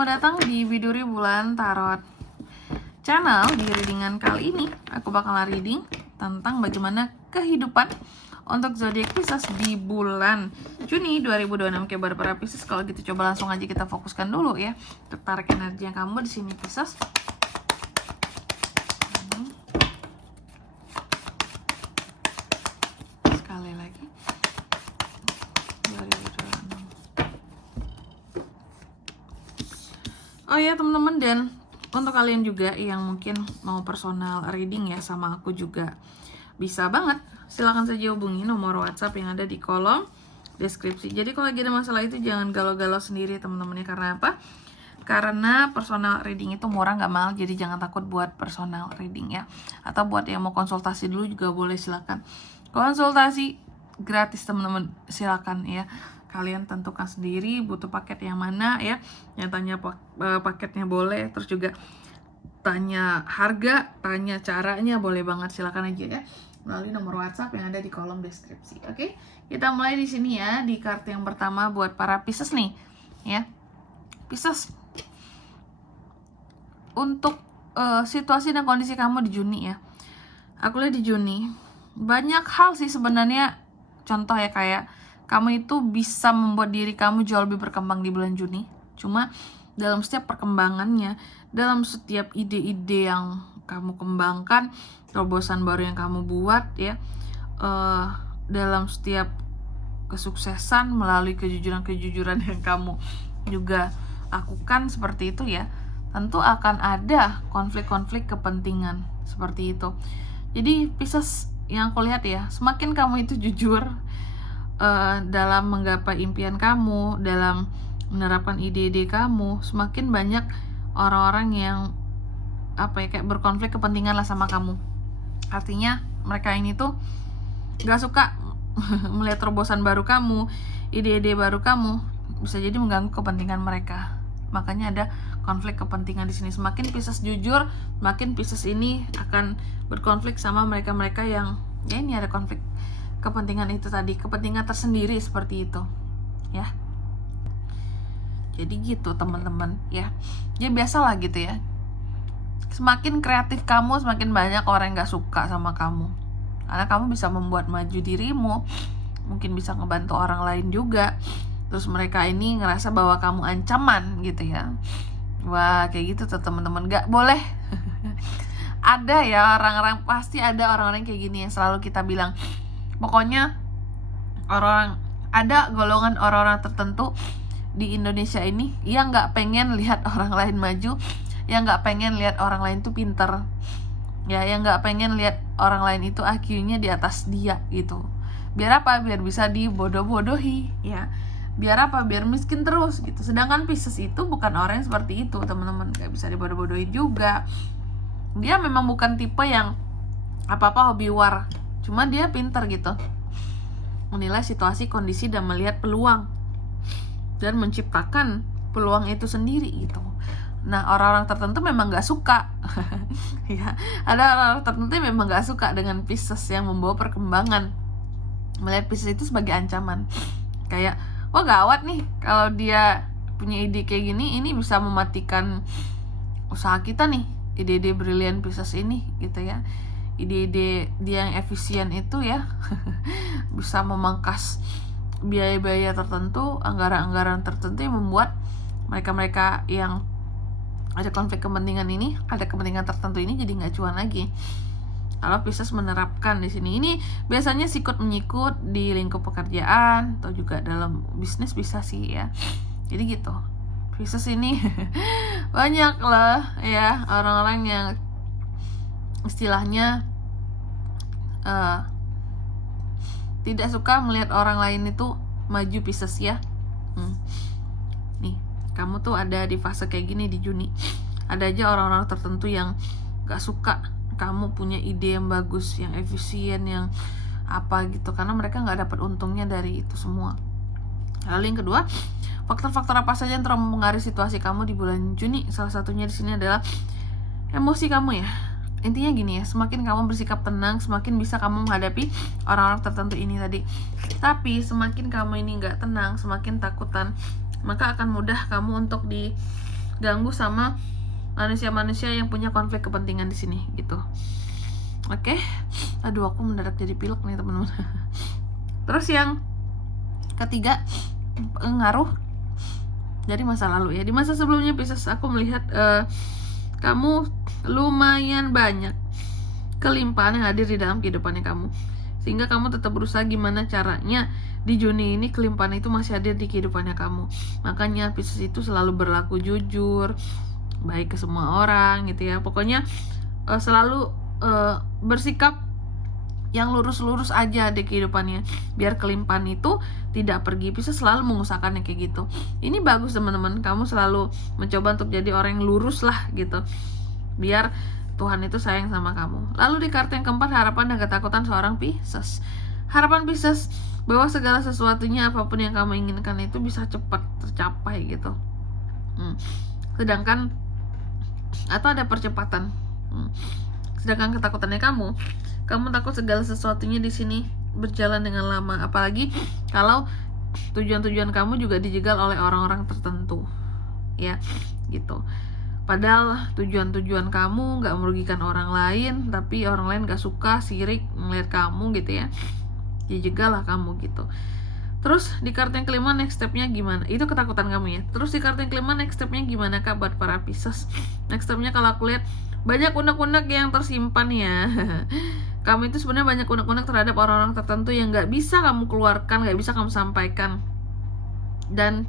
Selamat datang di Biduri Bulan Tarot Channel. Di readingan kali ini aku bakalan reading tentang bagaimana kehidupan untuk zodiak Pisces di bulan Juni 2026. Kayak buat para Pisces, kalau gitu coba langsung aja kita fokuskan dulu ya. Tertarik energi yang kamu di sini Pisces. Sekali lagi. 2026. Oh ya teman-teman, dan untuk kalian juga yang mungkin mau personal reading ya sama aku juga bisa banget. Silahkan saja hubungi nomor WhatsApp yang ada di kolom deskripsi. Jadi kalau lagi ada masalah itu jangan galau-galau sendiri teman-teman ya. Karena apa? Karena personal reading itu murah nggak mahal, jadi jangan takut buat personal reading ya. Atau buat yang mau konsultasi dulu juga boleh, silakan. Konsultasi gratis teman-teman, silakan ya. Kalian tentukan sendiri butuh paket yang mana ya. Yang tanya paketnya boleh, terus juga tanya harga, tanya caranya boleh banget, silakan aja ya melalui nomor WhatsApp yang ada di kolom deskripsi. Oke, kita mulai di sini ya, di kartu yang pertama buat para Pisces nih ya. Pisces, untuk situasi dan kondisi kamu di Juni ya, aku lihat di Juni banyak hal sih sebenarnya. Contoh ya, kayak kamu itu bisa membuat diri kamu jauh lebih berkembang di bulan Juni. Cuma dalam setiap perkembangannya, dalam setiap ide-ide yang kamu kembangkan, terobosan baru yang kamu buat ya, dalam setiap kesuksesan melalui kejujuran-kejujuran yang kamu juga lakukan seperti itu ya, tentu akan ada konflik-konflik kepentingan seperti itu. Jadi Pisces, yang aku lihat ya, semakin kamu itu jujur dalam menggapai impian kamu, dalam menerapkan ide-ide kamu, semakin banyak orang-orang yang kayak berkonflik kepentingan lah sama kamu. Artinya mereka ini tuh gak suka melihat terobosan baru kamu, ide-ide baru kamu, bisa jadi mengganggu kepentingan mereka. Makanya ada konflik kepentingan di sini. Semakin Pisces jujur, semakin Pisces ini akan berkonflik sama mereka-mereka yang ya ini ada konflik kepentingan itu tadi, kepentingan tersendiri seperti itu ya. Jadi gitu teman-teman ya. Ya biasalah gitu ya. Semakin kreatif kamu, semakin banyak orang yang gak suka sama kamu. Karena kamu bisa membuat maju dirimu, mungkin bisa ngebantu orang lain juga. Terus mereka ini ngerasa bahwa kamu ancaman gitu ya. Wah kayak gitu tuh teman-teman, gak boleh. Ada ya orang-orang, pasti ada orang-orang kayak gini yang selalu kita bilang, pokoknya ada golongan orang-orang tertentu di Indonesia ini yang nggak pengen lihat orang lain maju, yang nggak pengen lihat orang lain tuh pinter ya, yang nggak pengen lihat orang lain itu IQ-nya di atas dia gitu. Biar apa? Biar bisa dibodoh-bodohi ya. Biar apa? Biar miskin terus gitu. Sedangkan Pisces itu bukan orang yang seperti itu teman-teman, nggak bisa dibodoh-bodohi juga. Dia memang bukan tipe yang apa-apa hobi war, cuma dia pinter gitu menilai situasi, kondisi, dan melihat peluang dan menciptakan peluang itu sendiri gitu. Nah orang-orang tertentu memang gak suka ya, ada orang-orang tertentu yang memang gak suka dengan Pisces yang membawa perkembangan, melihat Pisces itu sebagai ancaman. Kayak wah gawat nih kalau dia punya ide kayak gini, ini bisa mematikan usaha kita nih, ide-ide brilian Pisces ini gitu ya. Ide-ide dia yang efisien itu ya bisa memangkas biaya-biaya tertentu, anggaran-anggaran tertentu yang membuat mereka-mereka yang ada konflik kepentingan ini, ada kepentingan tertentu ini jadi nggak cuan lagi. Kalau Pisces menerapkan di sini, ini biasanya sikut menyikut di lingkup pekerjaan atau juga dalam bisnis bisa sih ya. Jadi gitu. Pisces ini banyak lah ya orang-orang yang istilahnya tidak suka melihat orang lain itu maju Pisces ya. Nih, kamu tuh ada di fase kayak gini di Juni. Ada aja orang-orang tertentu yang gak suka kamu punya ide yang bagus, yang efisien, yang apa gitu, karena mereka gak dapat untungnya dari itu semua. Lalu yang kedua, faktor-faktor apa saja yang terlalu mempengaruhi situasi kamu di bulan Juni? Salah satunya di sini adalah emosi kamu ya. Intinya gini ya, semakin kamu bersikap tenang, semakin bisa kamu menghadapi orang-orang tertentu ini tadi. Tapi semakin kamu ini gak tenang, semakin takutan, maka akan mudah kamu untuk ganggu sama manusia-manusia yang punya konflik kepentingan di sini gitu. Oke. Aduh, aku mendadak jadi pilek nih teman-teman. Terus yang ketiga, pengaruh dari masa lalu ya. Di masa sebelumnya Pisces, aku melihat kamu lumayan banyak kelimpahan yang hadir di dalam kehidupannya kamu, sehingga kamu tetap berusaha gimana caranya di Juni ini kelimpahan itu masih hadir di kehidupannya kamu. Makanya Pisces itu selalu berlaku jujur, baik ke semua orang gitu ya. Pokoknya selalu bersikap yang lurus-lurus aja di kehidupannya, biar kelimpahan itu tidak pergi. Pisces selalu mengusahakannya kayak gitu. Ini bagus teman-teman, kamu selalu mencoba untuk jadi orang yang lurus lah gitu, biar Tuhan itu sayang sama kamu. Lalu di kartu yang keempat, harapan dan ketakutan seorang Pisces. Harapan Pisces bahwa segala sesuatunya, apapun yang kamu inginkan itu bisa cepat tercapai gitu. Sedangkan atau ada percepatan. Sedangkan ketakutannya kamu takut segala sesuatunya di sini berjalan dengan lama, apalagi kalau tujuan-tujuan kamu juga dijegal oleh orang-orang tertentu ya gitu. Padahal tujuan-tujuan kamu gak merugikan orang lain, tapi orang lain gak suka, sirik ngeliat kamu gitu ya, dijegal lah kamu gitu. Terus di kartu yang kelima, next stepnya gimana? Itu ketakutan kamu ya. Terus di kartu yang kelima, next stepnya gimana kak buat para Pisces? Next stepnya kalau aku lihat banyak unek-unek yang tersimpan ya. Kamu itu sebenarnya banyak unek-unek terhadap orang-orang tertentu yang gak bisa kamu keluarkan, gak bisa kamu sampaikan. Dan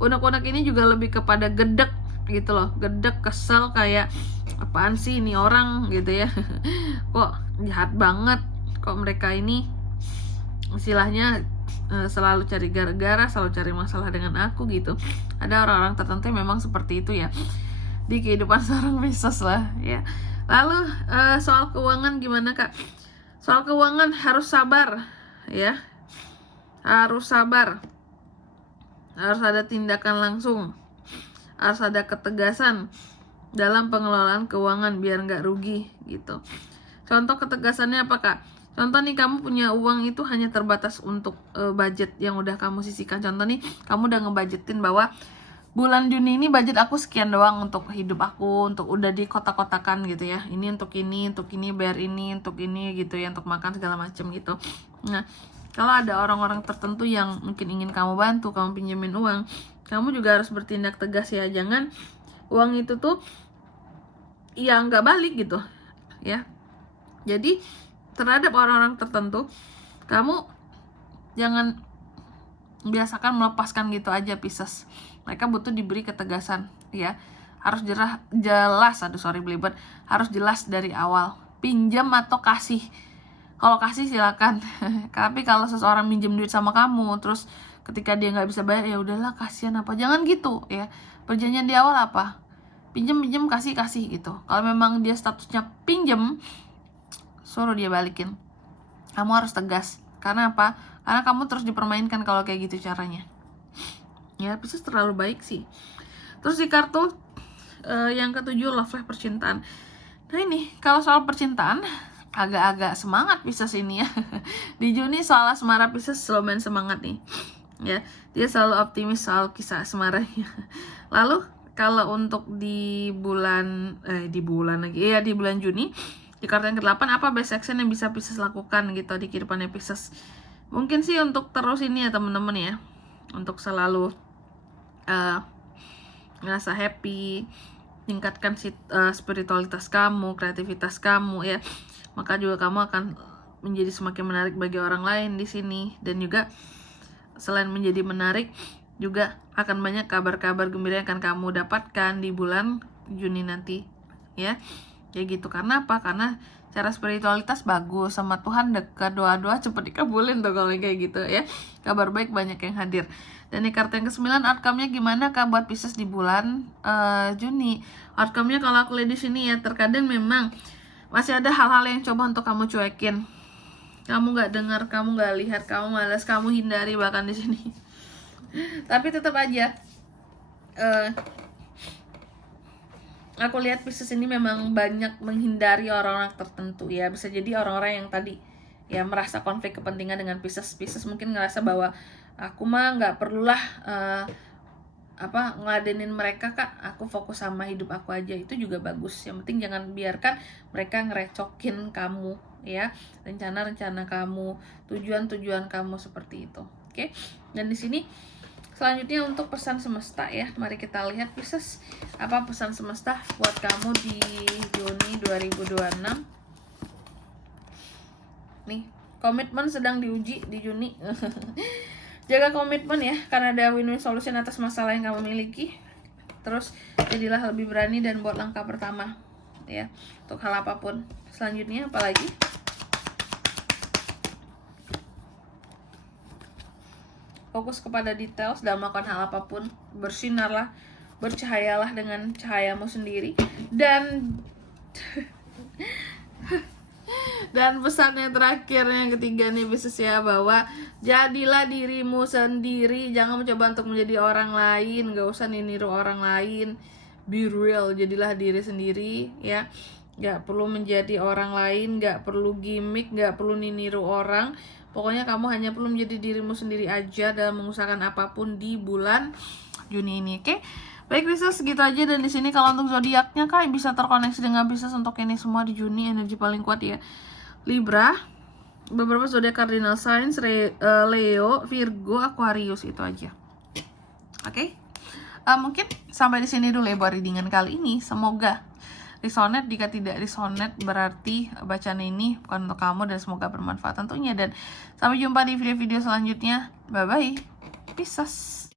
unek-unek ini juga lebih kepada gedek gitu loh, gedek, kesel, kayak apaan sih ini orang gitu ya. Kok jahat banget, kok mereka ini istilahnya selalu cari gara-gara, selalu cari masalah dengan aku gitu. Ada orang-orang tertentu yang memang seperti itu ya di kehidupan seorang Pisces lah ya. Lalu soal keuangan gimana kak? Soal keuangan harus sabar ya, harus sabar, harus ada tindakan langsung, harus ada ketegasan dalam pengelolaan keuangan biar nggak rugi gitu. Contoh ketegasannya apa kak? Contoh nih, kamu punya uang itu hanya terbatas untuk budget yang udah kamu sisihkan. Contoh nih, kamu udah ngebudgetin bahwa bulan Juni ini budget aku sekian doang untuk hidup aku, untuk udah di kotak-kotakan gitu ya. Ini untuk ini, bayar ini, untuk ini gitu ya, untuk makan segala macem gitu. Nah, kalau ada orang-orang tertentu yang mungkin ingin kamu bantu, kamu pinjemin uang, kamu juga harus bertindak tegas ya. Jangan uang itu tuh ya nggak balik gitu ya. Jadi terhadap orang-orang tertentu, kamu jangan biasakan melepaskan gitu aja Pisces. Mereka butuh diberi ketegasan ya. Harus jelas, belibet, harus jelas dari awal. Pinjam atau kasih. Kalau kasih silakan. Tapi kalau seseorang minjem duit sama kamu, terus ketika dia nggak bisa bayar, ya udahlah kasihan apa. Jangan gitu ya. Perjanjian di awal apa? Pinjam kasih gitu. Kalau memang dia statusnya pinjam, suruh dia balikin. Kamu harus tegas. Karena apa? Karena kamu terus dipermainkan kalau kayak gitu caranya. Ya, Pisces terlalu baik sih. Terus di kartu yang ketujuh, love life, percintaan. Nah ini, kalau soal percintaan agak-agak semangat Pisces ini ya. Di Juni soal asmara Pisces selalu main semangat nih. Ya, dia selalu optimis soal kisah asmaranya. Lalu kalau untuk di bulan Juni, di kartu yang ke-8, apa best action yang bisa Pisces lakukan gitu di kehidupannya Pisces? Mungkin sih untuk terus ini ya teman-teman ya, untuk selalu ngerasa happy, tingkatkan spiritualitas kamu, kreativitas kamu ya. Maka juga kamu akan menjadi semakin menarik bagi orang lain di sini. Dan juga selain menjadi menarik, juga akan banyak kabar-kabar gembira yang akan kamu dapatkan di bulan Juni nanti ya. Ya gitu. Karena apa? Karena cara spiritualitas bagus, sama Tuhan dekat, doa-doa cepat dikabulin tuh kalau kayak gitu ya. Kabar baik banyak yang hadir. Dan di kartu yang ke-9, outcome-nya gimana kak buat Pisces di bulan Juni? Outcome-nya kalau aku lihat di sini ya, terkadang memang masih ada hal-hal yang coba untuk kamu cuekin. Kamu nggak dengar, kamu nggak lihat, kamu malas, kamu hindari bahkan di sini. Tapi tetap aja aku lihat Pisces ini memang banyak menghindari orang-orang tertentu ya. Bisa jadi orang-orang yang tadi ya merasa konflik kepentingan dengan Pisces. Pisces mungkin ngerasa bahwa aku mah nggak perlulah ngeladenin mereka, Kak, aku fokus sama hidup aku aja, itu juga bagus. Yang penting jangan biarkan mereka ngerecokin kamu ya, rencana-rencana kamu, tujuan-tujuan kamu seperti itu. Oke. Dan di sini selanjutnya untuk pesan semesta ya. Mari kita lihat Pisces, apa pesan semesta buat kamu di Juni 2026. Nih, komitmen sedang diuji di Juni. Jaga komitmen ya, karena ada win-win solution atas masalah yang kamu miliki. Terus jadilah lebih berani dan buat langkah pertama ya, untuk hal apapun. Selanjutnya apa lagi? Fokus kepada details dalam melakukan hal apapun. Bersinarlah, bercahayalah dengan cahayamu sendiri. Dan pesan yang terakhir, yang ketiga nih Pisces ya, bahwa jadilah dirimu sendiri, jangan mencoba untuk menjadi orang lain, gak usah niru orang lain, be real, jadilah diri sendiri ya, gak perlu menjadi orang lain, gak perlu gimmick, gak perlu niru orang, pokoknya kamu hanya perlu menjadi dirimu sendiri aja dalam mengusahakan apapun di bulan Juni ini, oke? Baik Pisces, segitu aja. Dan di sini kalau untuk zodiaknya Kak bisa terkoneksi dengan Pisces untuk ini semua di Juni, energi paling kuat ya Libra, beberapa zodiak cardinal signs, Leo, Virgo, Aquarius, itu aja. Oke. Mungkin sampai di sini dulu ya buat readingan kali ini. Semoga resonate. Jika tidak resonate berarti bacaan ini bukan untuk kamu, dan semoga bermanfaat tentunya. Dan sampai jumpa di video-video selanjutnya. Bye bye. Pisces.